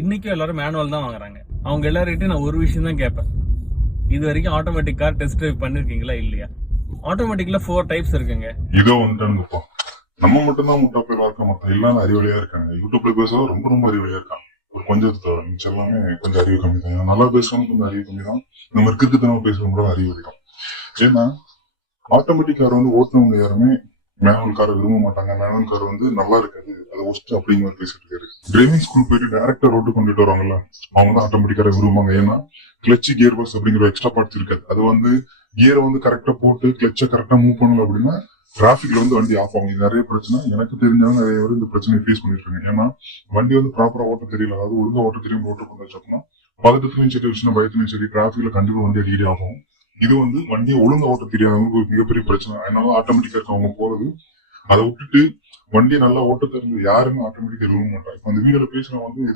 இன்னைக்கும் எல்லாரும் மேனுவல் தான் வாங்குறாங்க. அவங்க எல்லார்கிட்டையும் நான் ஒரு விஷயம் தான் கேட்பேன், இது வரைக்கும் ஆட்டோமேட்டிக் கார் டெஸ்ட் டிரைவ் பண்ணிருக்கீங்களா இல்லையா? ஆட்டோமேட்டிக்ல 4 டைப்ஸ் இருக்குங்க. இதோ வந்துட்டானுங்கப்பா. நம்ம மட்டும்தான் முட்டா பேரா இருக்க, மொத்தம் எல்லாரும் அறிவழியா இருக்காங்க. யூடியூப்ல பேசுறவங்க ரொம்ப ரொம்ப அறிவழியா இருக்காங்க. ஒரு கொஞ்சம் மிச்சம் எல்லாமே கொஞ்சம் அறிவு கம்மி தான். நல்லா பேசுறவங்க கொஞ்சம் அறிவு கம்மி தான். நம்ம இருக்கிறது நம்ம பேசுறவங்க அறிவு தான். ஏன்னா ஆட்டோமேட்டிக் கார் வந்து ஓட்டுனவங்க யாருமே மேனுவல் காரை விரும்ப மாட்டாங்க. மேனுவல் கார் வந்து நல்லா இருக்காது, அது ஒஸ்ட் அப்படிங்கிற மாதிரி பேசிட்டு இருக்காரு. டிரைவிங் ஸ்கூல் போயிட்டு டேரக்டா ரோட்டு கொண்டுட்டு வருவாங்கல்ல, அவங்க தான் ஆட்டோமேட்டிக் காரை விரும்புவாங்க. ஏன்னா கிளச் கியர் பாக்ஸ் அப்படிங்கிற எக்ஸ்ட்ரா பார்ட்ஸ் இருக்காது. அது வந்து கியரை வந்து கரெக்டா போட்டு கிளச்சை கரெக்டா மூவ் பண்ணல அப்படின்னா டிராபிக்ல வந்து வண்டி ஆஃப் ஆகும். இது நிறைய பிரச்சனை, எனக்கு தெரிஞ்சவங்க நிறைய பேர் இந்த பிரச்சனையை ஃபேஸ் பண்ணிட்டு இருக்காங்க. ஏன்னா வண்டி வந்து ப்ராப்பரா ஓட்ட தெரியல, அதாவது ஒழுங்கா ஓட்ட தெரியும் ரோட்டு கொண்டு வச்சோம்னா பதட்டத்திலையும் சரி விஷயம் பயத்திலையும் சரி டிராபிக்ல கண்டிப்பா வண்டி அடிக்கடி ஆகும். இது வந்து வண்டியை ஒழுங்கா ஓட்ட தெரியாதவங்க ஒரு மிகப்பெரிய பிரச்சனை. அதனால ஆட்டோமேட்டிக்கா இருக்கவங்க போறது, அதை விட்டுட்டு வண்டியை நல்லா ஓட்ட தெரிஞ்சு யாருமே ஆட்டோமேட்டிக்கா விரும்ப மாட்டாங்க. அந்த வீடியோல பேசுறவங்க வந்து